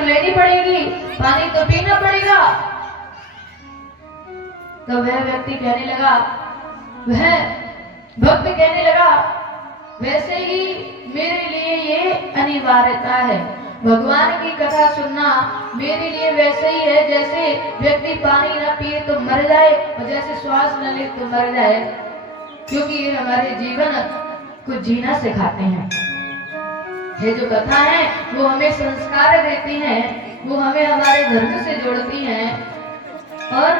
लेनी पड़ेगी, पानी तो पीना पड़ेगा। तो वह व्यक्ति कहने लगा, वह भक्त कहने लगा, वैसे ही मेरे लिए ये अनिवार्यता है। भगवान की कथा सुनना मेरे लिए वैसे ही है जैसे व्यक्ति पानी न पिए तो मर जाए और जैसे श्वास न ले तो मर जाए, क्योंकि ये हमारे जीवन को जीना सिखाते हैं। ये जो कथा है वो हमें संस्कार देती हैं, वो हमें हमारे धर्म से जोड़ती हैं और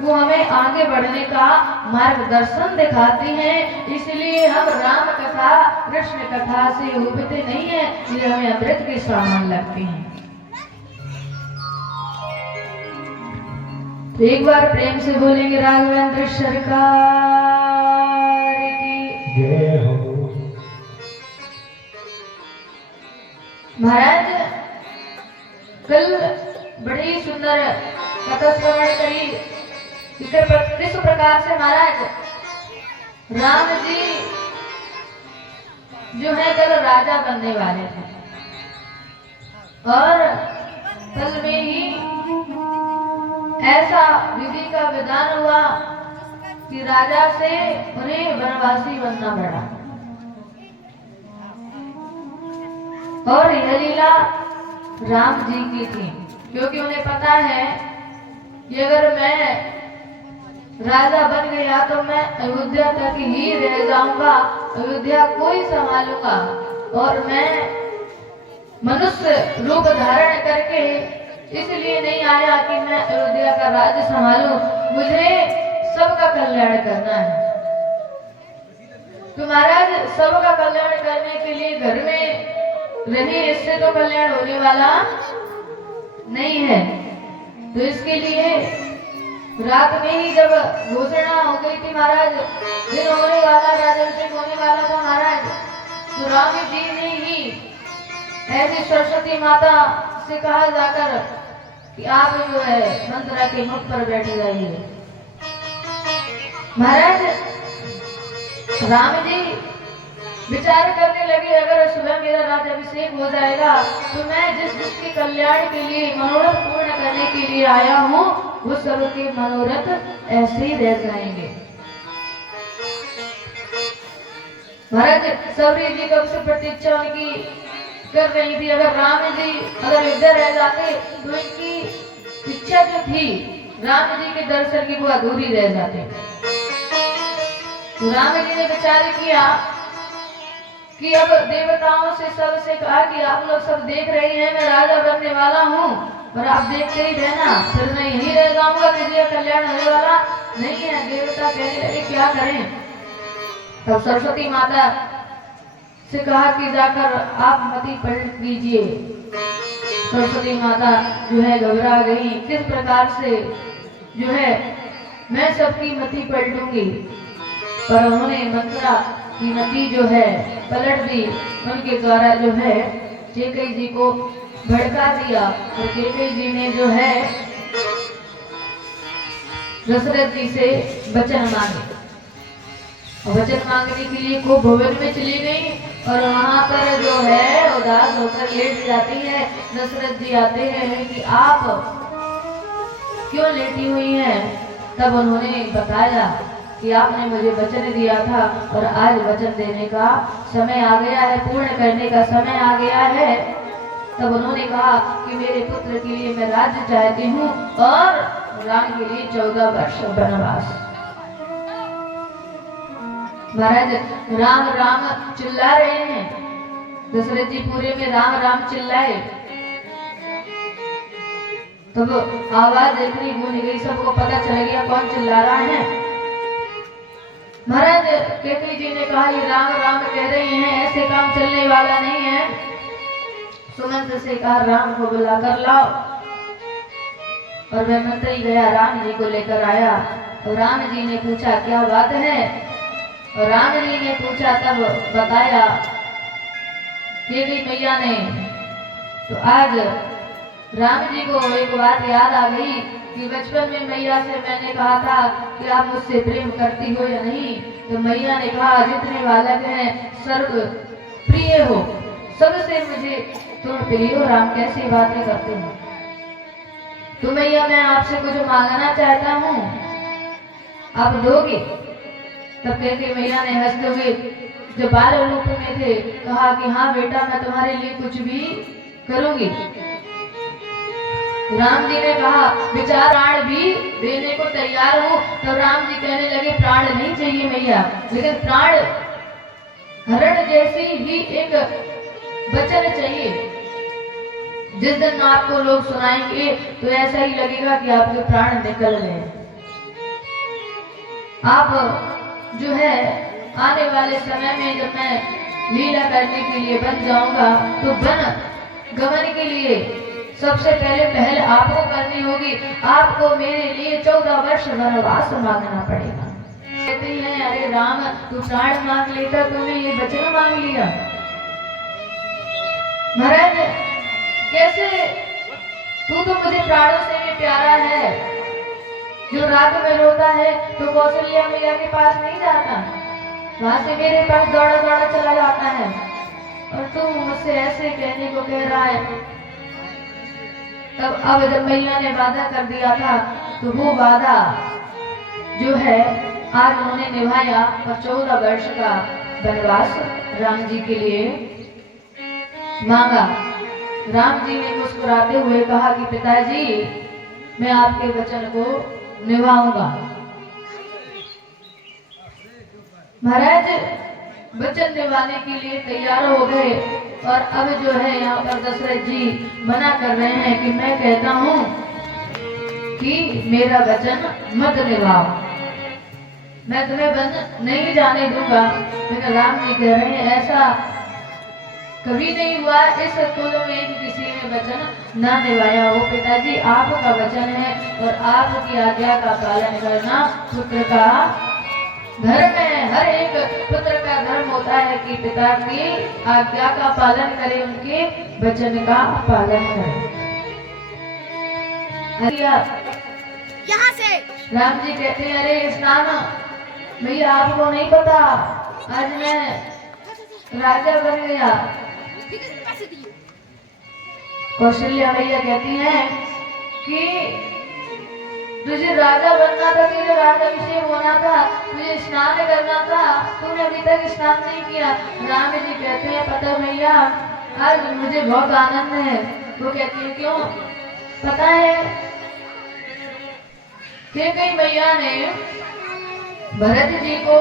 वो हमें आगे बढ़ने का मार्गदर्शन दिखाती हैं। इसलिए हम राम कथा कृष्ण कथा से उबते नहीं है, ये हमें अमृत के समान लगती हैं। तो एक बार प्रेम से बोलेंगे राघवेंद्र सरकार की जय हो। महाराज कल बड़ी सुंदर कथा श्रवण करी। किस प्रकार से महाराज राम जी जो है कल राजा बनने वाले थे और कल में ही ऐसा विधि का विधान हुआ कि राजा से उन्हें वनवासी बनना पड़ा। और यह लीला राम जी की थी, क्योंकि उन्हें पता है कि अगर मैं राजा बन गया तो मैं अयोध्या तक ही रह जाऊंगा, अयोध्या को ही संभालूंगा और मैं मनुष्य रूप धारण करके इसलिए नहीं आया कि मैं अयोध्या का राज्य संभालूं, मुझे सबका कल्याण करना है। तो महाराज सबका कल्याण करने के लिए घर में रहे, इससे तो कल्याण होने वाला नहीं है। तो इसके लिए रात में ही जब घोषणा हो गई थी महाराज, दिन होने वाला, राज्याभिषेक होने वाला था महाराज, तो राम जी ने ही ऐसी सरस्वती माता से कहा जाकर कि आप जो है मंत्रा के मुख पर बैठ जाइए। महाराज राम जी विचार करने लगे, अगर सुबह मेरा राज्याभिषेक हो जाएगा तो मैं जिसके कल्याण के लिए मनोरथ पूर्ण करने के लिए आया हूँ वो सबके मनोरथ ऐसे ही रह जाएंगे। महाराज सबरी जी कब से प्रतीक्षा उनकी कर रही थी, अगर राम जी अगर इधर रह जाते तो इनकी इच्छा जो थी राम जी के दर्शन की वो अधूरी रह जाती। तो राम जी ने विचार किया कि अब देवताओं से सबसे कहा कि आप लोग सब देख रहे हैं मैं राजा बनने वाला हूँ और आप देखते ही रहना, फिर मैं यहीं रह जाऊंगा, किसी कल्याण होने वाला नहीं है। देवता कहने लगे क्या करें। तब सरस्वती माता से कहा कि जाकर आप मति पलट दीजिए। सरस्वती माता जो है घबरा गई, किस प्रकार से जो है मैं सबकी मति पलटूंगी, पर उन्होंने मंत्रा की मति जो है पलट दी। उनके द्वारा जो है कैकेयी जी को भड़का दिया और कैकेयी जी ने जो है दशरथ जी से वचन मांगे और वचन मांगने के लिए को भवन में चली गई और वहां पर जो है उदास होकर लेट जाती है। दशरथ जी आते हैं कि आप क्यों लेटी हुई हैं। तब उन्होंने बताया कि आपने मुझे वचन दिया था और आज वचन देने का समय आ गया है, पूर्ण करने का समय आ गया है। तब उन्होंने कहा कि मेरे पुत्र के लिए मैं राज्य चाहती हूँ और राम के लिए 14 वर्ष वनवास। महाराज राम राम चिल्ला रहे हैं, दशरथ जी पूरे में राम राम चिल्लाए। तब आवाज इतनी गूंज गई, सबको पता चल गया कौन चिल्ला रहा है। महाराज कैकेयी जी ने कहा ये राम राम कह रही हैं, ऐसे काम चलने वाला नहीं है। सुमंत्र से कहा राम को बुला कर लाओ और वह मंत्री गया, राम जी को लेकर आया और राम जी ने पूछा क्या बात है, और राम जी ने पूछा तब बताया कैकेयी मैया ने। तो आज राम जी को एक बात याद आ गई कि बचपन में मैया से मैंने कहा था कि आप मुझसे प्रेम करती हो या नहीं, तो मैया ने कहा जितने बालक हैं सर्व प्रिय हो, सबसे मुझे तुम प्रिय हो राम, कैसी बातें करते हो। तो मैया मैं आपसे कुछ मांगना चाहता हूँ, आप दोगे? तब कहती मैया ने हंसते हुए जो बाल रूप में थे कहा कि हाँ बेटा, मैं तुम्हारे लिए कुछ भी करूंगी। राम जी ने कहा विचार प्राण भी देने को तैयार हूँ। तो राम जी कहने लगे प्राण नहीं चाहिए मैया, लेकिन प्राण हरण जैसी ही एक वचन चाहिए। जिस दिन आपको लोग सुनाएंगे तो ऐसा ही लगेगा कि आपके प्राण निकल गए। आप जो है आने वाले समय में जब मैं लीला करने के लिए बन जाऊंगा तो वन गमन के लिए सबसे पहले पहल आपको करनी होगी। आपको मेरे लिए 14 वर्ष वनवास मांगना पड़ेगा। कहते हैं अरे राम, तू प्राण मांग लेता, तूने ये वचन मांग लिया। महाराज कैसे, तू तो मुझे प्राणों से भी प्यारा है। जो रात में रोता है तो कौशल्या मैया के पास नहीं जाता, वहां से मेरे पास दौड़ा दौड़ा चला जाता है, और तू मुझसे ऐसे कहने को कह रहा है। तब अब जब मैया ने वादा कर दिया था तो वो वादा जो है आज उन्होंने निभाया और 14 वर्ष का वनवास राम जी के लिए मांगा। राम जी ने मुस्कुराते हुए कहा कि पिताजी, मैं आपके वचन को निभाऊंगा। महाराज वचन निभाने के लिए तैयार हो गए, और अब जो है यहाँ पर दशरथ जी मना कर रहे हैं कि मैं कहता हूँ कि मेरा वचन मत निभाओ, मैं तुम्हें वन नहीं जाने दूंगा। लेकिन राम जी कह रहे हैं ऐसा कभी नहीं हुआ इस कुल में कि किसी ने वचन ना निभाया हो। पिताजी आपका वचन है और आपकी आज्ञा का पालन करना पुत्र का धर्म है। हर एक पुत्र का धर्म होता है कि पिता की आज्ञा का पालन करे, उनके वचन का पालन करे। यहाँ से राम जी कहते हैं अरे स्नान भैया, आपको नहीं पता आज मैं राजा बन गया। कौशल्या मैया कहती हैं कि तुझे राजा बनना था, तुझे राज्याभिषेक होना था, तुझे स्नान करना था, तूने अभी तक स्नान नहीं किया। राम जी कहते हैं पता मैया, आज मुझे बहुत आनंद है। वो कहती है क्यों? पता है कि कई मैया ने भरत जी को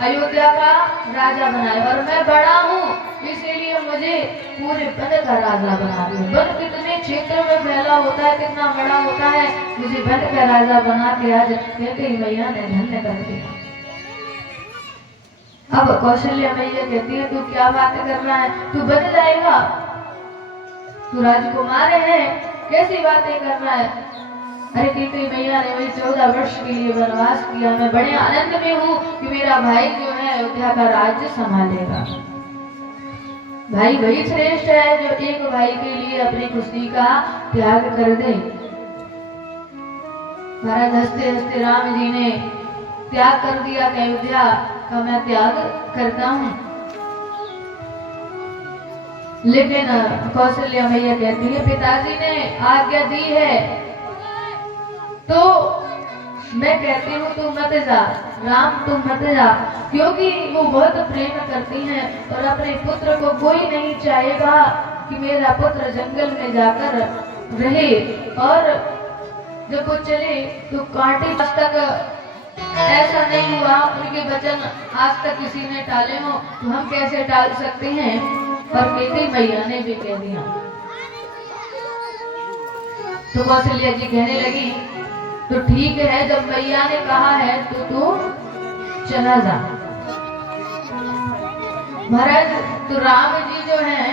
अयोध्या का राजा बनाया और मैं बड़ा हूँ, इसीलिए मुझे पूरे वन का राजा बना दिया। वन कितने क्षेत्र में फैला होता है, कितना बड़ा होता है, मुझे वन का राजा बना के आज कई मैया ने धन्य कर दिया। अब कौशल्या मैया कहती है तू क्या बात कर रहा है, तू बन जाएगा, तू राजकुमार है, कैसी बातें कर रहा है। अरे कई मैया ने वही 14 वर्ष के लिए वनवास किया, मैं बड़े आनंद में हूँ कि मेरा भाई जो है अयोध्या का राज्य संभालेगा। भाई वही श्रेष्ठ है जो एक भाई के लिए अपनी खुशी का त्याग कर दे। महाराज हंसते हंसते राम जी ने त्याग कर दिया कि अयोध्या का मैं त्याग करता हूँ। लेकिन कौशल्या मैया कहती है पिताजी ने आज्ञा दी है तो मैं कहती हूँ तू मत जा, राम तू मत जा, क्योंकि वो बहुत प्रेम करती हैं और अपने पुत्र को कोई नहीं चाहेगा कि मेरा पुत्र जंगल में जाकर रहे। और जब वो चले तो कांटे, आज तक ऐसा नहीं हुआ, उनके वचन आज तक किसी ने टाले हो तो हम कैसे टाल सकते हैं। और कहते मैया ने भी कह दिया तो कौशल्या जी कहने लगी तो ठीक है, जब मैया ने कहा है तो तू चला जा। महाराज तो राम जी जो हैं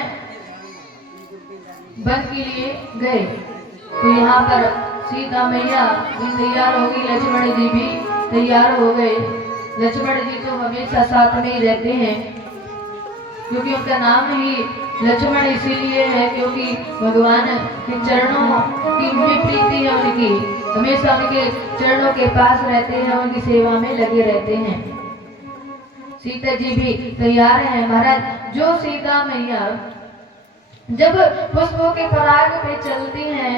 वन के लिए गए तो यहाँ पर सीता मैया भी तैयार हो गई, लक्ष्मण जी भी तैयार हो गए। लक्ष्मण जी तो हमेशा साथ में ही रहते हैं क्योंकि उनका नाम ही लक्ष्मण इसीलिए है क्योंकि भगवान के चरणों की भी प्रीति है उनकी, हमेशा उनके चरणों के पास रहते हैं, उनकी सेवा में लगे रहते हैं। सीता जी भी तैयार हैं महाराज। जो सीता मैया जब पुष्पों के पराग पे चलती हैं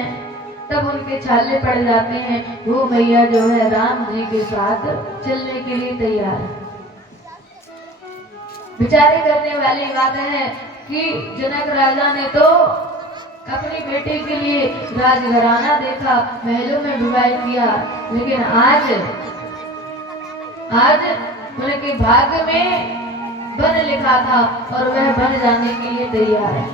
तब उनके छाले पड़ जाते हैं। वो मैया जो है राम जी के साथ चलने के लिए तैयार है। विचार करने वाली बात है कि जनक राजा ने तो अपनी बेटी के लिए राजघराना देखा, महलों में विवाह किया, लेकिन आज उनके भाग्य में वन लिखा था और वह वन जाने के लिए तैयार है।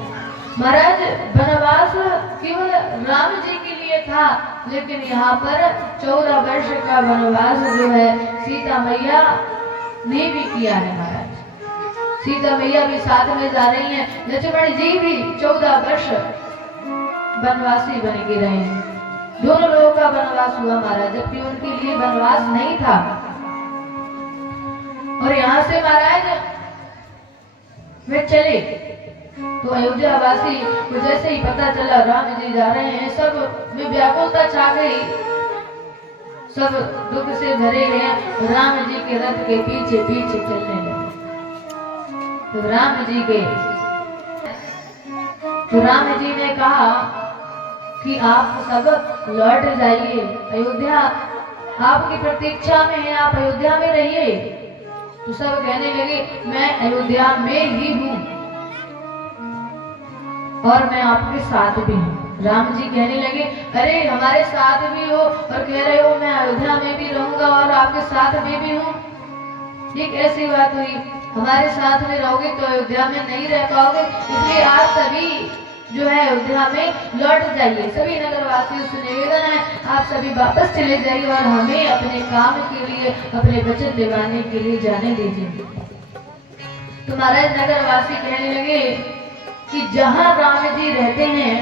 महाराज वनवास केवल राम जी के लिए था, लेकिन यहाँ पर 14 वर्ष का वनवास जो है सीता मैया ने भी किया है महाराज। सीता मैया भी साथ में जा रही हैं, लक्ष्मण जी भी 14 वर्ष वनवासी बन के रहे हैं। दोनों लोगों का वनवास हुआ महाराज, जबकि उनके लिए वनवास नहीं था। और यहाँ से महाराज वे चले तो अयोध्या वासी को जैसे ही पता चला राम जी जा रहे हैं, सब में व्याकुलता छा गई, सब दुख से भरे हैं। राम जी के रथ के पीछे पीछे चलने लगे। तो राम जी ने कहा कि आप सब लौट जाइए, अयोध्या आपकी प्रतीक्षा में है, आप अयोध्या में रहिए। तो सब कहने लगे मैं अयोध्या में ही हूँ और मैं आपके साथ भी हूँ। राम जी कहने लगे अरे हमारे साथ भी हो और कह रहे हो मैं अयोध्या में भी रहूंगा और आपके साथ में भी हूँ, ये कैसी बात हुई? हमारे साथ में रहोगे तो अयोध्या में नहीं रह पाओगे, इसलिए आप सभी जो है अयोध्या में लौट जाइए। सभी नगरवासियों से निवेदन है आप सभी वापस चले जाइए और हमें अपने काम के लिए, अपने वचन दिलाने के लिए जाने दीजिए। तो महाराज नगरवासी कहने लगे कि जहां राम जी रहते हैं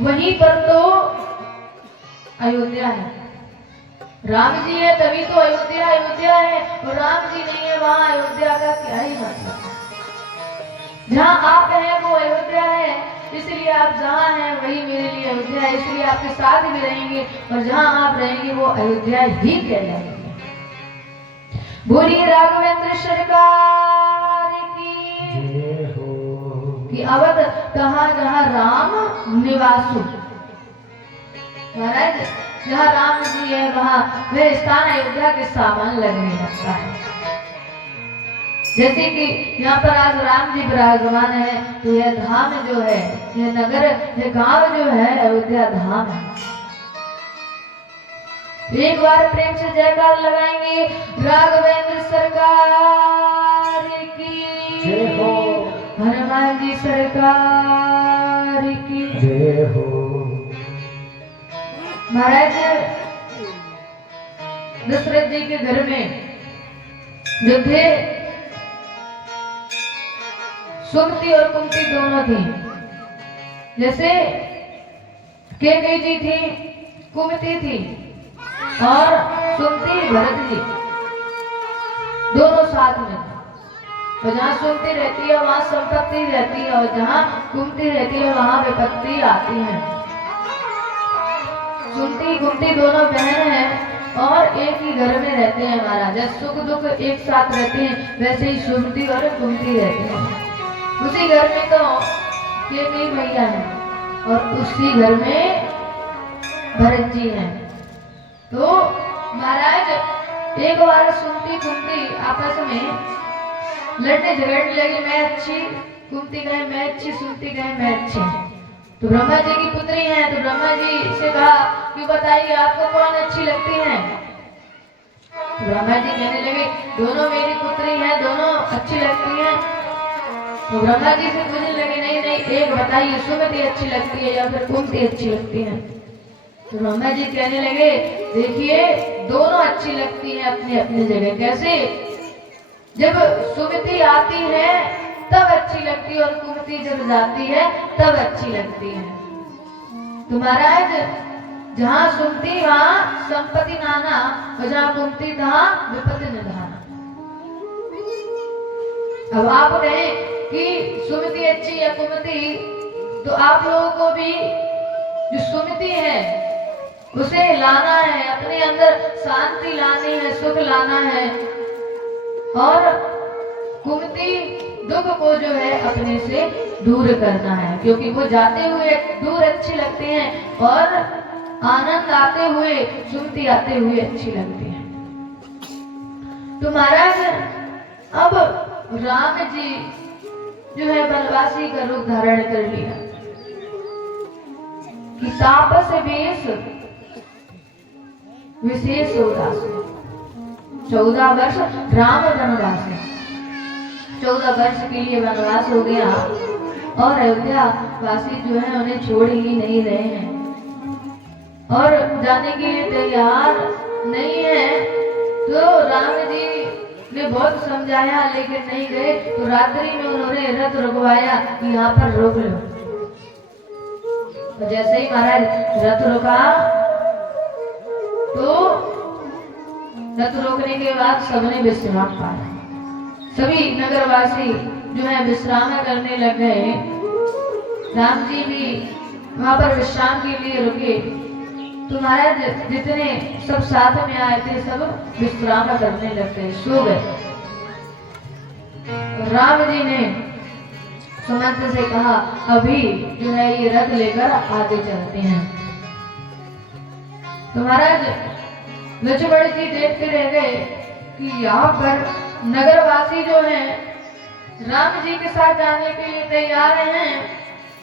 वहीं पर तो अयोध्या है। राम जी है तभी तो अयोध्या अयोध्या है, और राम जी नहीं है वहां अयोध्या का क्या ही मतलब। जहां आप हैं वो अयोध्या है, इसलिए आप जहां हैं वही मेरे लिए अयोध्या है, इसलिए आपके साथ भी रहेंगे और जहां आप रहेंगे वो अयोध्या ही कहलाएगी। बोलिए राघवेंद्र सरकार की अवध कहा जहां राम निवासु। महाराज जहां राम जी है वहां वह स्थान अयोध्या के सामान लगने लगता है। जैसे कि यहाँ पर आज राम जी विराजमान है, तो यह धाम जो है, यह नगर, यह गांव जो है अयोध्या धाम है। एक बार प्रेम से जयकार लगाएंगे राघवेंद्र सरकार की जय हो, हनुमान जी सरकार की जय हो। महाराज दशरथ जी के घर में जो थे सुमति और कुंती दोनों थी। जैसे कैकेयी जी थी, कुंती थी और सुमति भरत जी दोनों साथ में। तो जहाँ सुमति रहती है वहाँ संपत्ति रहती है और जहाँ कुंती रहती है वहाँ विपत्ति आती है। सुमति कुंती दोनों बहन हैं और एक ही घर में रहते हैं महाराज। सुख दुख एक साथ रहते हैं, वैसे ही सुमति और कुंती रहते हैं। उसी घर में तो कैकेयी मैया है और उसी घर में भरत जी हैं। तो महाराज एक बार सुमति कुंती आपस में लड़ने झगड़ने लगी, मैं अच्छी, कुंती कहे मैं अच्छी, सुमति कहे मैं अच्छी। तो ब्रह्मा जी की पुत्री है, तो ब्रह्मा जी से कहा कि बताइए आपको कौन अच्छी लगती है? तो ब्रह्मा जी कहने लगे दोनों मेरी पुत्री हैं, दोनों अच्छी लगती हैं। तो ब्रह्मा जी से पूछने लगे नहीं नहीं एक बताइए, सुमति अच्छी लगती है या फिर कुंती अच्छी लगती है? तो ब्रह्मा जी कहने लगे देखिए दोनों अच्छी लगती हैं अपनी अपनी जगह। कैसे? जब सुमति आती है तब अच्छी लगती है और कुंती जब जाती है तब अच्छी लगती है। तो महाराज जहाँ सुमति वहाँ संपत्ति नाना और जहाँ कुंती तहाँ विपत्ति निधाना। अब आप कहें कि सुमति अच्छी या कुंती, तो आप लोगों को भी जो सुमति है उसे लाना है, अपने अंदर शांति लानी है, सुख लाना है और कुमति दुख को जो है अपने से दूर करना है, क्योंकि वो जाते हुए दूर अच्छे लगते हैं और आनंद आते हुए, सुमति आते हुए अच्छी लगती है। तो महाराज अब राम जी जो है वनवासी का रूप धारण कर लिया कि तापस वेश विशेष उदास। 14 वर्ष राम वनवास, 14 वर्ष के लिए वनवास हो गया और अयोध्या वासी जो है उन्हें छोड़ ही नहीं रहे हैं और जाने के लिए तैयार नहीं है। तो राम जी ने बहुत समझाया लेकिन नहीं गए। तो रात्रि में उन्होंने रथ रुकवाया कि यहाँ पर रोक लो। तो जैसे ही महाराज रथ रुका तो रथ रोकने के बाद सबने विश्राम पाया। सभी नगरवासी जो है विश्राम करने लग गए। राम जी भी वहां पर विश्राम के लिए रुके। तो महाराज जितने सब साथ में आए थे सब विश्राम करने लग गए, सो गए। राम जी ने सुमंत से कहा अभी जो है ये रथ लेकर आगे चलते हैं। तो महाराज लक्ष्मण जी देखते रह गए कि यहाँ पर नगरवासी जो हैं राम जी के साथ जाने के लिए तैयार हैं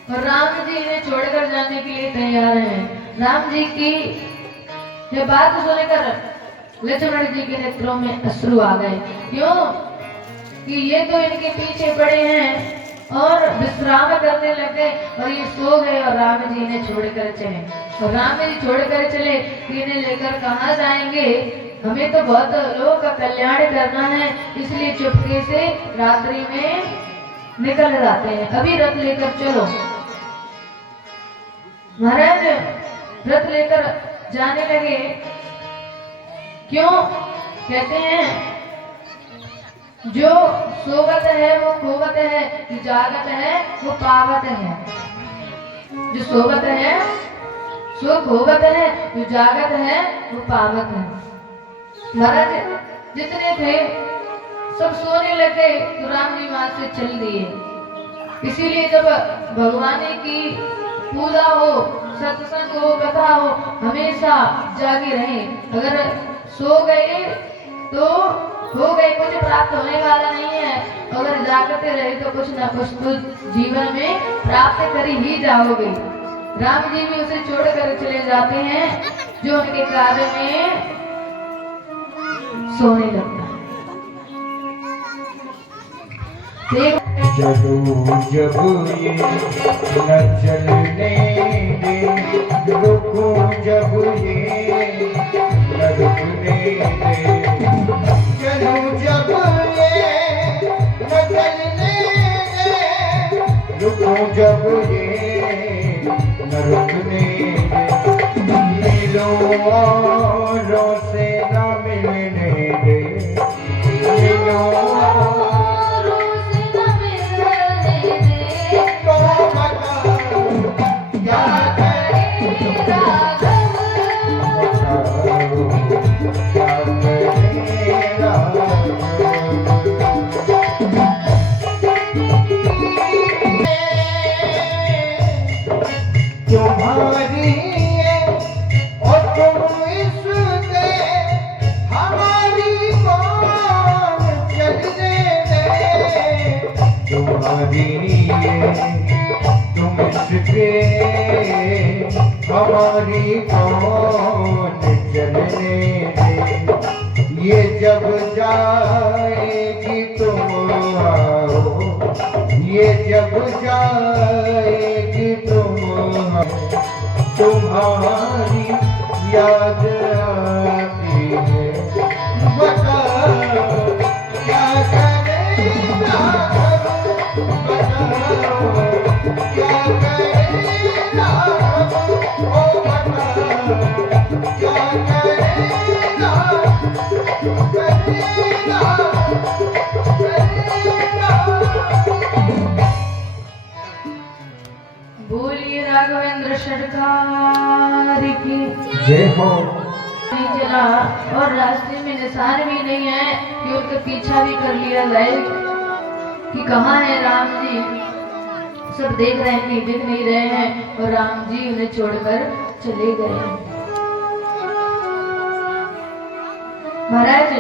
और राम जी इन्हें छोड़कर जाने के लिए तैयार हैं। राम जी की यह बात सुनकर लक्ष्मण जी के नेत्रों में अश्रु आ गए। क्यों कि ये तो इनके पीछे पड़े हैं और विश्राम करने लग गए और ये सो गए और राम जी इन्हें छोड़कर चले। और राम जी छोड़कर चले कि इन्हें लेकर कहाँ जाएंगे, हमें तो बहुत लोगों का कल्याण करना है, इसलिए चुपके से रात्रि में निकल जाते हैं। अभी रथ लेकर चलो। महाराज रथ लेकर जाने लगे। क्यों कहते हैं जो सोवत है वो खोवत है, जो जागत है वो पावत है। जो सोवत है सो खोवत है, जो जागत है वो पावत है। महाराज जितने थे सब सोने लग गए तो राम जी वहां से चल दिए। इसीलिए जब भगवान की पूजा हो, सत्संग हो, कथा हो, हमेशा जागे रहे। अगर सो गए तो हो गए, कुछ प्राप्त होने वाला नहीं है। अगर जागते रहे तो कुछ ना कुछ तो जीवन में प्राप्त कर ही जाओगे। राम जी भी उसे छोड़कर चले जाते हैं जो उनके कार्य में सोने लगता है। चलो जब ये न चलने दे, रुको जब ये न रुकने दे। चलो जब ये न चलने दे, रुको जब ये न रुकने दे। मिलो औरों से न मिलने दे, मिलो तुम्हारी और तुम इसके हमारी कौन चलने दे। तुम्हारी तुम इसके हमारी कौन चलने दे। ये जब जाएगी तुम आओ, ये जब जाएगी तुम, तुम्हारी याद आती है। बताओ क्या करेगा, बताओ क्या करेगा, ओ बताओ क्या करेगा, करेगा, करेगा। बोलिए राघवेंद्र सरकार की जय हो। नहीं चला और रास्ते में निशान भी नहीं है कि उनका पीछा भी कर लिया जाए। कि कहाँ है राम जी। सब देख रहे हैं कि दिख नहीं रहे हैं और राम जी उन्हें छोड़कर चले गए हैं। महाराज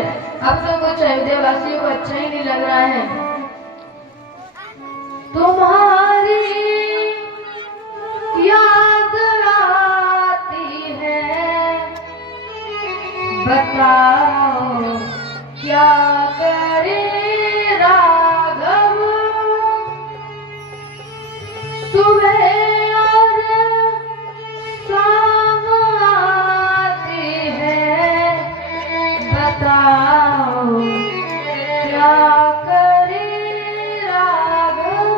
अब तो कुछ अयोध्या वासियों को अच्छा ही नहीं लग रहा है। तुम्हारी याद आती है, बताओ क्या करे राघव। सुबह और शाम आती है, बताओ क्या करे राघव।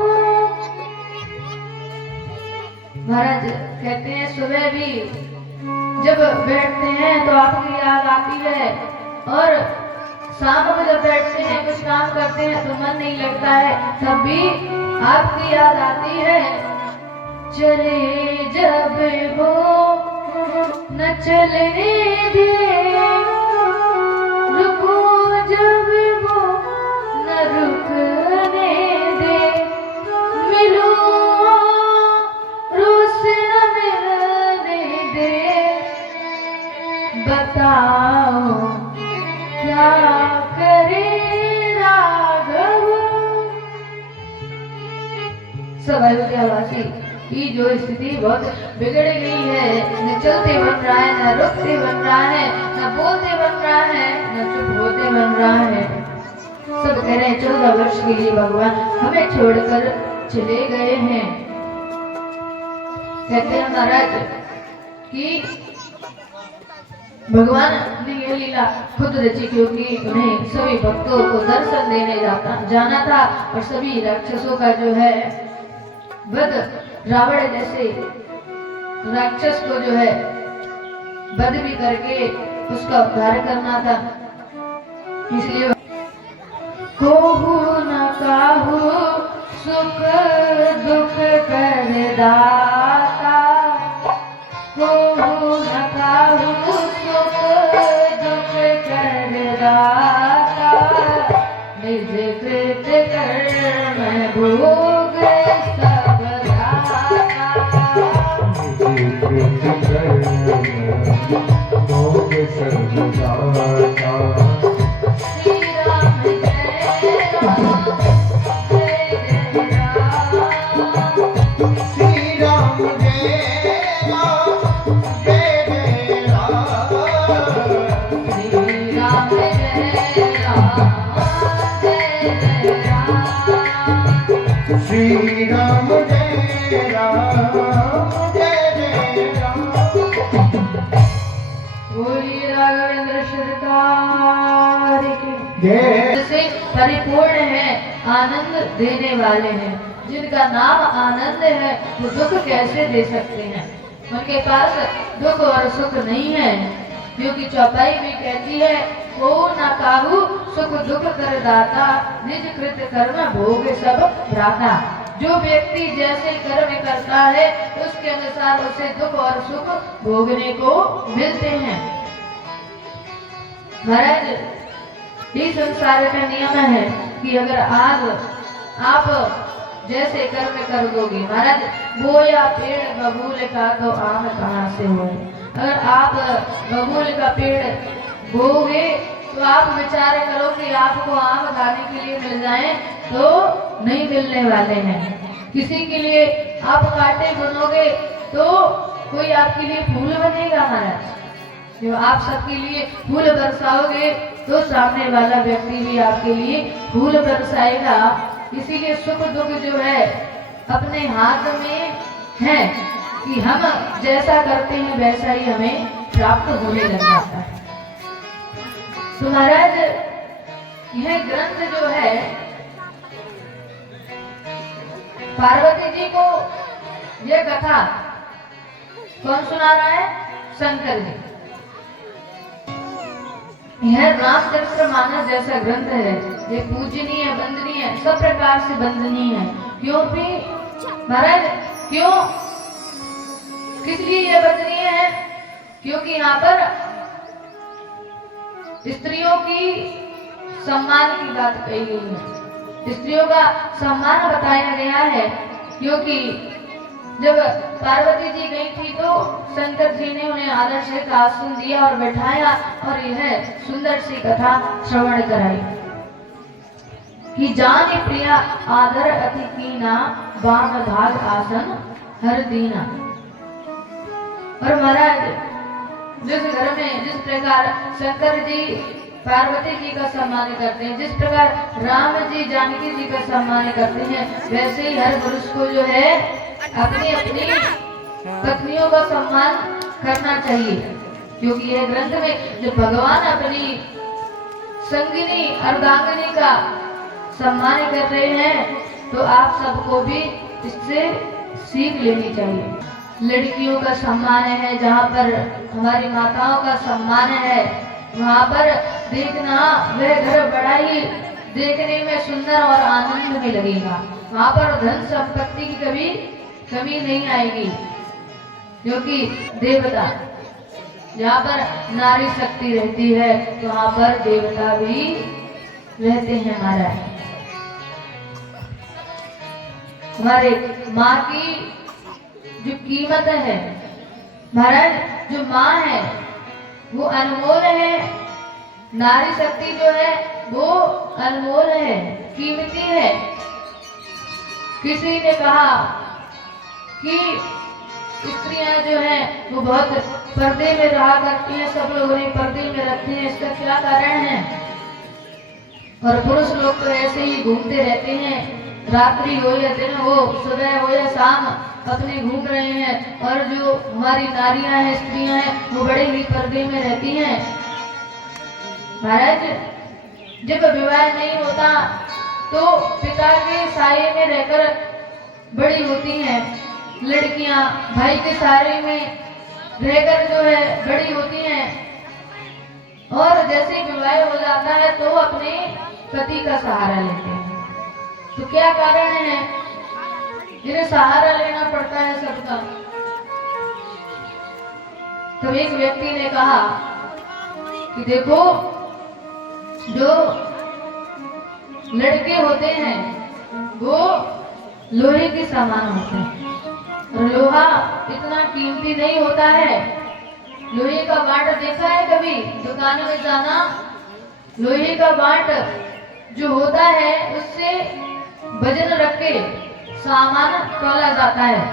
महाराज कहते हैं सुबह भी जब बैठते हैं तो आपकी याद आती है और शाम को जब बैठते हैं कुछ काम करते हैं तो मन नहीं लगता है, तब भी आपकी याद आती है। चले जब वो न चलने दे, रुको जब वो न रुकने दे, मिलो रोज न मिलने दे, बताओ क्या करे राघव। सब अयोध्यावासी की जो स्थिति बहुत बिगड़ गई है, न चलते बन रहा है, न रुकते बन रहा है, न बोलते बन रहा है, न चुप होते बन रहा है। सब कह रहे हैं 14 वर्ष के लिए भगवान हमें छोड़कर चले गए हैं। कहते हैं महाराज कि भगवान ने ये लीला खुद रची क्योंकि उन्हें सभी भक्तों को दर्शन देने जाना था और सभी राक्षसों का जो है वध, रावण जैसे राक्षस को जो है वध भी करके उसका उद्धार करना था। इसलिए कोहु न काहू सुख दुख कर दाता, कोहु न काहू सुख दुख कर दाता, निज कृत कर्म भोग सब दाता। भोग सर्वदाता। श्री राम जय राम जय जय राम। श्री राम जय राम जय जय राम। श्री राम जय राम जय जय राम। श्री राम जय राम जय जय राम। बोलिए राघवेंद्र सरकार की जय। से परिपूर्ण है, आनंद देने वाले हैं। जिनका नाम आनंद है वो दुख कैसे दे सकते हैं। उनके पास दुख और सुख नहीं है, क्योंकि चौपाई भी कहती है को न काहू सुख दुख कर दाता, निज कृत कर्म भोग सब भ्राता। जो व्यक्ति जैसे कर्म करता है उसके अनुसार उसे दुख और सुख भोगने को मिलते हैं। महाराज ये संसार का नियम है कि अगर आज आप जैसे कर्म कर दोगे, महाराज बोया पेड़ बबूल का तो आम कहाँ से हो। अगर आप बबूल का पेड़ बोगे तो आप विचार करो कि आपको आम खाने के लिए मिल जाए तो नहीं मिलने वाले हैं। किसी के लिए आप कांटे बुनोगे तो कोई आपके लिए फूल बनेगा। महाराज जो आप सबके लिए फूल बरसाओगे तो सामने वाला व्यक्ति भी आपके लिए फूल बरसाएगा। इसीलिए सुख दुख जो है अपने हाथ में है कि हम जैसा करते हैं वैसा ही हमें प्राप्त होने लग जाता है। तो महाराज यह ग्रंथ जो है पार्वती जी को यह कथा कौन सुना रहा है? शंकर जी। यह रामचरितमानस जैसा ग्रंथ है, ये पूजनीय वंदनीय सब प्रकार से वंदनीय है। क्योंकि महाराज क्यों किस लिए यह वंदनीय है? क्योंकि यहाँ पर स्त्रियों की सम्मान की बात कही गई है। स्त्रियों का सम्मान बताया गया है, क्योंकि जब पार्वती जी गई थी तो शंकर जी ने उन्हें आदर से आसन दिया और बैठाया और यह सुंदर सी कथा श्रवण कराई कि जाने प्रिया आदर अति कीना, बाम भाग आसन हर दीना। और महाराज जिस घर में जिस प्रकार शंकर जी पार्वती जी का सम्मान करते हैं, जिस प्रकार राम जी जानकी जी का सम्मान करते हैं, वैसे ही हर पुरुष को जो है अपनी अपनी पत्नियों का सम्मान करना चाहिए, क्योंकि यह ग्रंथ में जो भगवान अपनी संगिनी अर्धांगिनी का सम्मान कर रहे हैं, तो आप सबको भी इससे सीख लेनी चाहिए। लड़कियों का सम्मान है, जहाँ पर हमारी माताओं का सम्मान है, वहाँ पर देखना वह घर बड़ा ही देखने में सुंदर और आनंद में लगेगा। वहाँ पर धन संपत्ति की कभी कमी नहीं आएगी, क्योंकि देवता जहाँ पर नारी शक्ति रहती है तो वहाँ पर देवता भी रहते हैं। हमारे माँ की जो कीमत है महाराज, जो माँ है वो अनमोल है, नारी शक्ति जो है वो अनमोल है, कीमती है। किसी ने कहा कि स्त्रियां जो हैं वो बहुत पर्दे में रहा करती हैं, सब लोग उन्हें पर्दे में रखते हैं, इसका क्या कारण है? और पुरुष लोग तो ऐसे ही घूमते रहते हैं, रात्रि हो या दिन हो, सुबह हो या शाम अपने घूम रहे हैं। और जो हमारी नारियां हैं, स्त्रियां हैं, वो बड़े ही पर्दे में रहती हैं। महाराज जब विवाह नहीं होता तो पिता के साये में रहकर बड़ी होती हैं, लड़कियां भाई के सहारे में रहकर जो है बड़ी होती हैं, और जैसे विवाह हो जाता है तो अपने पति का सहारा लेते हैं। तो क्या कारण है जिन्हें सहारा लेना पड़ता है सबका? तो एक व्यक्ति ने कहा कि देखो, जो लड़के होते हैं वो लोहे के समान होते हैं, और लोहा इतना कीमती नहीं होता है। लोहे का बाट देखा है कभी? दुकान में जाना, लोहे का बाट जो होता है उससे वजन रख के सामान तोला जाता है,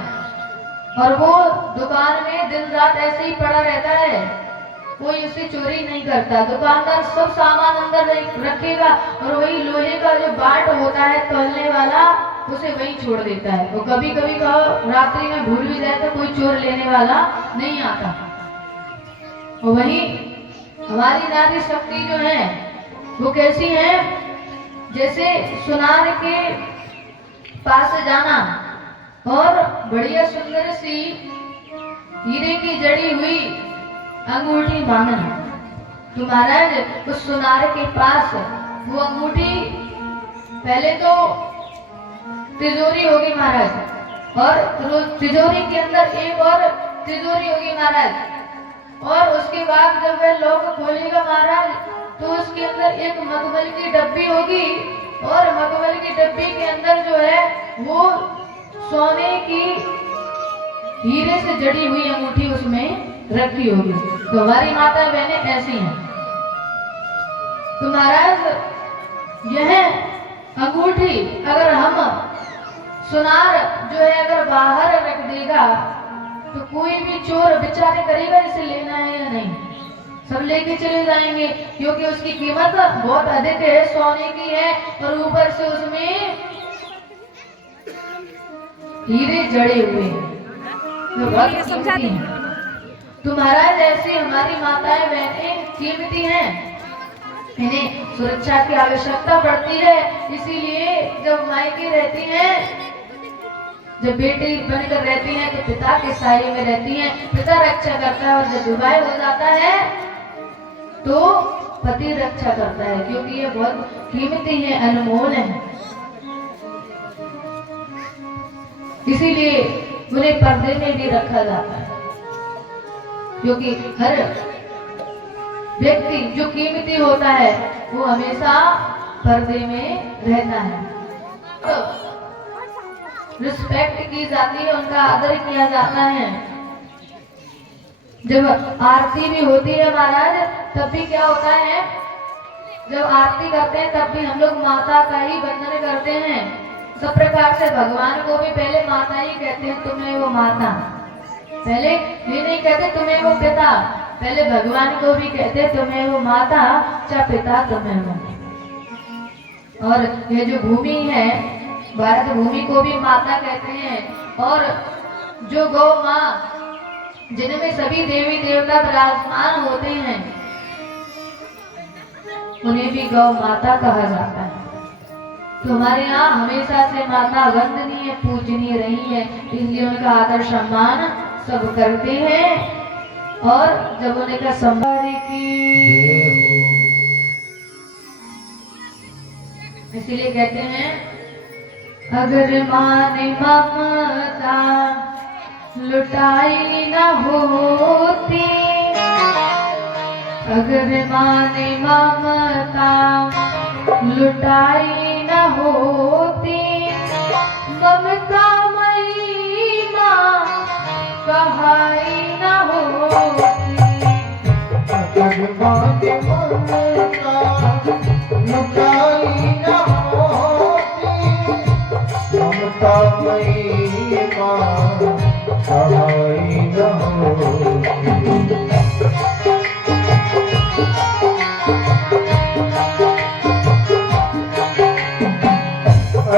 और वो दुकान में दिन रात ऐसे ही पड़ा रहता है, कोई उसे चोरी नहीं करता। दुकानदार सब सामान अंदर रखेगा, और वही लोहे का जो बाट होता है तोलने वाला, उसे वही छोड़ देता है। वो कभी कभी कहो रात्रि में भूल भी जाए तो कोई चोर लेने वाला नहीं आता। और वही हमारी नारी शक्ति जो है वो कैसी है? जैसे सुनार के पास जाना और बढ़िया सुंदर सी हीरे की जड़ी हुई अंगूठी मांगना। तो महाराज उस सुनार के पास वो अंगूठी पहले तो तिजोरी होगी महाराज, और तिजोरी के अंदर एक और तिजोरी होगी महाराज, और उसके बाद जब वह लॉक खोलेगा महाराज तो उसके अंदर एक मखमल की डब्बी होगी, और मखमल की डब्बी के अंदर जो है वो सोने की हीरे से जड़ी हुई अंगूठी उसमें रखी होगी। तो हमारी माता बहनें ऐसी हैं। तो महाराज यह अंगूठी अगर हम सुनार जो है अगर बाहर रख देगा तो कोई भी चोर विचार करेगा इसे लेना है या नहीं, सब लेके चले जाएंगे, क्योंकि उसकी कीमत बहुत अधिक है, सोने की है, और ऊपर से उसमें हीरे जड़े हुए हैं, तो बहुत कीमती है। तो महाराज ऐसी हमारी माताएं बहनें कीमती हैं, इन्हें सुरक्षा की आवश्यकता पड़ती है। इसीलिए जब मायके रहती हैं, जब बेटी बनकर रहती हैं तो पिता के साये में रहती हैं, पिता रक्षा करता है, और जब विवाह हो जाता है तो पति रक्षा करता है, क्योंकि ये बहुत कीमती है, अनमोल है। इसीलिए उन्हें पर्दे में भी रखा जाता है, क्योंकि हर व्यक्ति जो कीमती होता है वो हमेशा पर्दे में रहता है। रिस्पेक्ट की जाती है, उनका आदर किया जाता है। जब आरती भी होती है महाराज, तब भी क्या होता है, जब आरती करते हैं तब भी हम लोग माता का ही वंदन करते हैं। सब प्रकार से भगवान को भी पहले माता ही कहते हैं, तुम्हें वो माता। पहले ये नहीं कहते तुम्हें वो पिता, पहले भगवान को भी कहते तुम्हें वो माता, चाहे पिता तुम्हें वो। और ये जो भूमि है, भारत भूमि को भी माता कहते हैं। और जो गौ माँ, जिनमें सभी देवी देवता विराजमान होते हैं, उन्हें भी गौ माता कहा जाता है। तो हमारे यहाँ हमेशा से माता वंदनीय पूजनीय रही है, इसलिए उनका आदर सम्मान सब करते हैं। और जब उनका सम्मान की, इसीलिए कहते हैं, अगर माने ममता लुटाई न होती, अगर माने ममता लुटाई न होती, ममता मई माँ कहाई न होती। अगर माने ममता लुटाई न होती, ममता मई माँ कहाई न होती।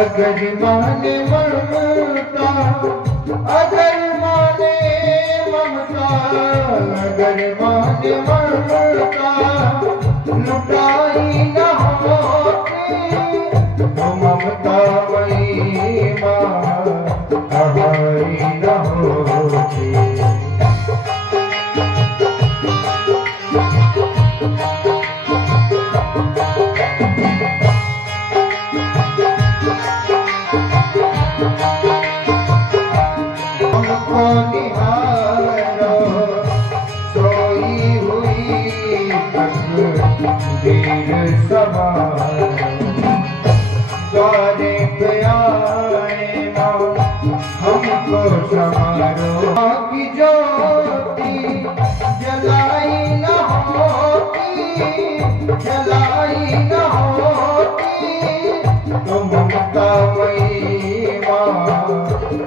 अगर माने ममता, अगर माने ममता, अगर माने ममता लुटाई न होती, तो ममता मई माँ कहाई न होती। निहारो सोई हुई तकदीर सवार, द्वारे पे आए माँ हमको संवारो। की ज्योति जलाई न होती, जलाई न होती, तो ममता मई माँ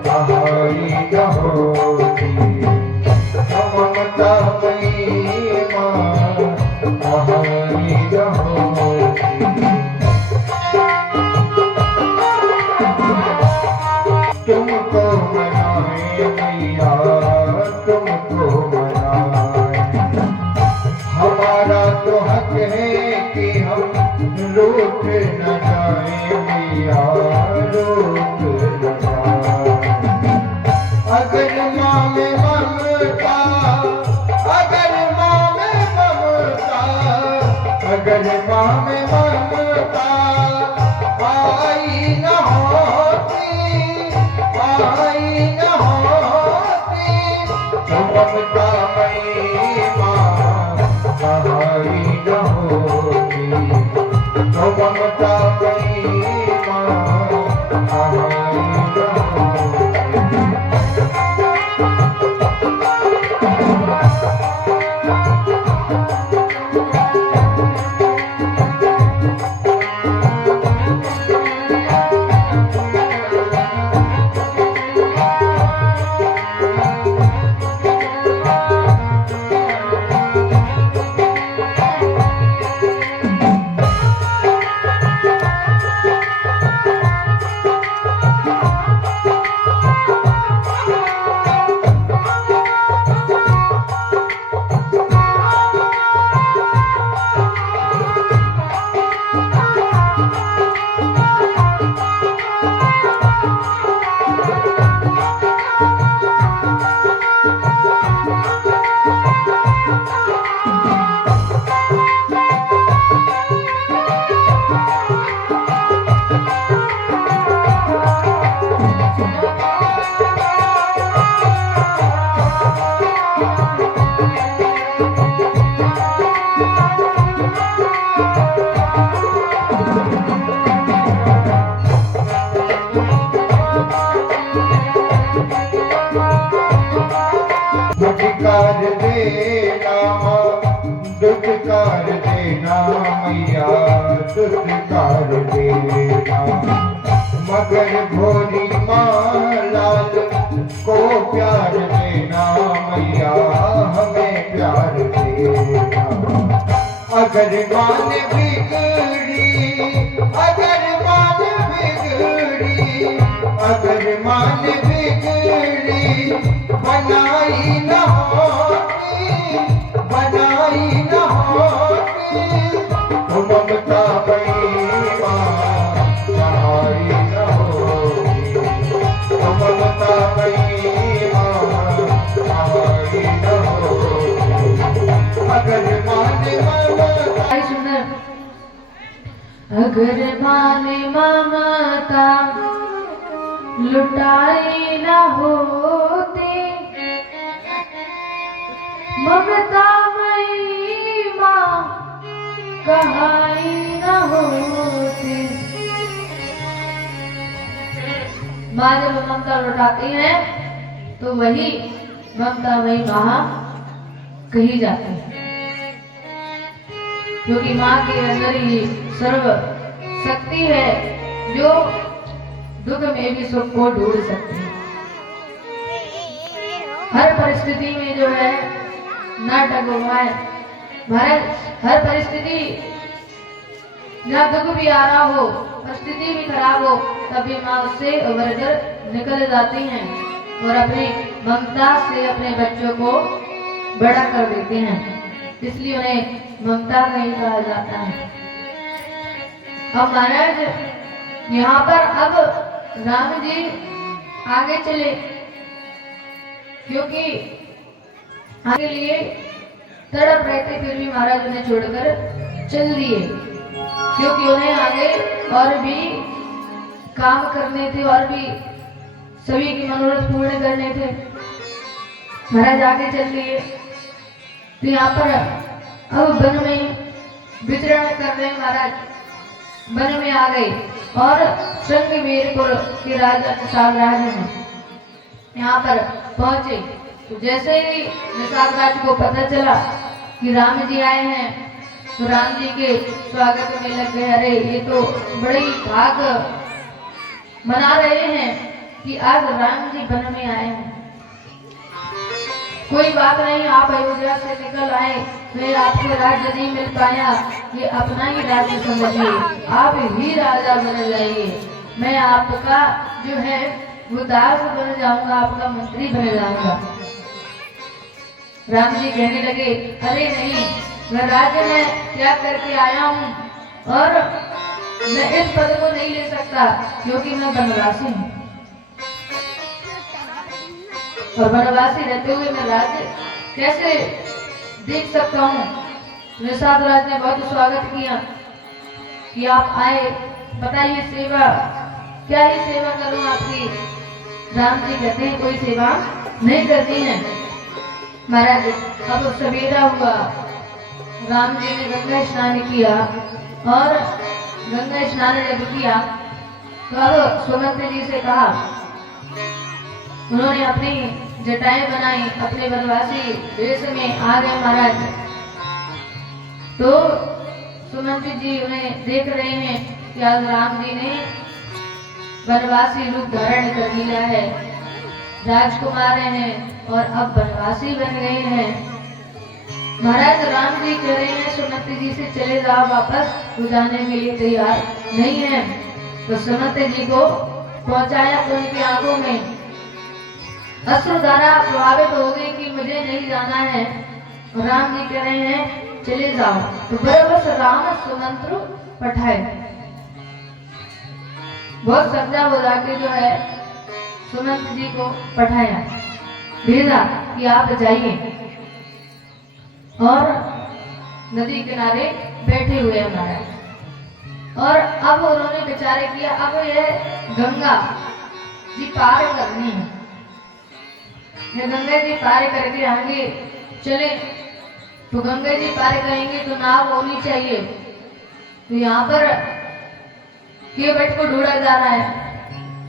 कहाई न होती। ममता मई माँ कहाई न होती। तुमको मनाए मैया, तुमको मनाए, हमारा तो हक है कि हम रूठ न जाए मैया, रूठ न जाए। अगर माँ में ममता, अगर माँ में ममता, अगर माँ में ममता आई न होती, आई न होती, तो ममता मई माँ कहाई न होती, तो ममता मई माँ कहाई न होती। दुष्कार देना दुष्कार देना मैया दुष्कार देना मगर भोली मालाल को प्यार देना मैया हमें प्यार देना अगर मान बिगड़ी अगर मान बिगड़ी अगर मान बिगड़ी बनाई न होती तो ममता बई सहाई न होती तो ममता बई सहाई न होती अगर माने ममता आई सुंदर अगर माने ममता लुटाई न होती ममता मई माँ कहाई न होती। माँ जब ममता लुटाती है तो वही ममता मई माँ कही जाती है, क्योंकि माँ के अंदर ही सर्व शक्ति है जो दुख में भी सुख को ढूंढ सकती है। हर परिस्थिति में जो है ना डगमगाए महाराज, हर परिस्थिति जहाँ दुख भी आ रहा हो परिस्थिति भी खराब हो तभी माँ उससे उभरकर निकल जाती हैं और अपनी ममता से अपने बच्चों को बड़ा कर देते हैं, इसलिए उन्हें ममता नहीं कहा जाता है। अब महाराज यहाँ पर अब राम जी आगे चले, क्योंकि आगे लिए तड़प रहे थे, फिर भी महाराज उन्हें छोड़कर चल दिए, क्योंकि उन्हें आगे और भी काम करने थे और भी सभी की मनोरथ पूर्ण करने थे। महाराज आगे चल दिए तो यहाँ पर अब वन में विचरण कर रहे महाराज वन में आ गए और श्रृंगवीरपुर के राजा निषादराज हैं यहाँ पर पहुंचे। तो जैसे ही निषादराज को पता चला कि राम जी आए हैं तो राम जी के स्वागत में लग गए। अरे ये तो बड़े ही भाग मना रहे हैं कि आज राम जी वन में आए हैं। कोई बात नहीं, आप अयोध्या से निकल आए, मैं आपको राज्य नहीं मिल पाया, ये अपना ही राज्य समझिए, आप ही राजा बन जाइए, मैं आपका जो है वो दास बन जाऊंगा, आपका मंत्री बन जाऊंगा। राम जी कहने लगे अरे नहीं, मैं राज्य में त्याग करके आया हूँ और मैं इस पद को नहीं ले सकता क्योंकि मैं वनवासी हूँ और वनवासी रहते हुए मैं राज्य कैसे देख सकता हूँ। निषादराज ने बहुत स्वागत किया कि आप आए, बताइए सेवा क्या ही सेवा करूँ आपकी। राम जी कहते हैं कोई सेवा नहीं करती है। महाराज अब सवेरा हुआ, राम जी ने गंगा स्नान किया और गंगा स्नान जब किया तो अब सुमंत जी से कहा, उन्होंने अपनी जटाएं बनाई, अपने वनवासी वेश में आ गए महाराज। तो सुमंत जी उन्हें देख रहे हैं कि आज राम जी ने वनवासी रूप धारण कर लिया है, राजकुमार हैं और अब वनवासी बन गए हैं। महाराज राम जी कह रहे हैं सुमंत जी से चले जाओ वापस, वो जाने के लिए तैयार नहीं है। तो सुमंत जी को पहुंचाया तो उनकी आंखों में अश्रुधारा प्रभावित हो गई कि मुझे नहीं जाना है। राम जी कह रहे हैं चले जाओ। तो बरबस राम सुमंत्र पठाए, बहुत समझा हो जाके जो है सुमंत जी को पठाया, भेजा कि आप जाइए और नदी किनारे बैठे हुए हमारे। और अब उन्होंने विचार किया अब यह गंगा जी पार करनी है, ये गंगा जी पार करके आगे चले तो गंगा जी पार करेंगे तो नाव होनी चाहिए। तो यहाँ पर केवट को ढूंढा जा रहा है,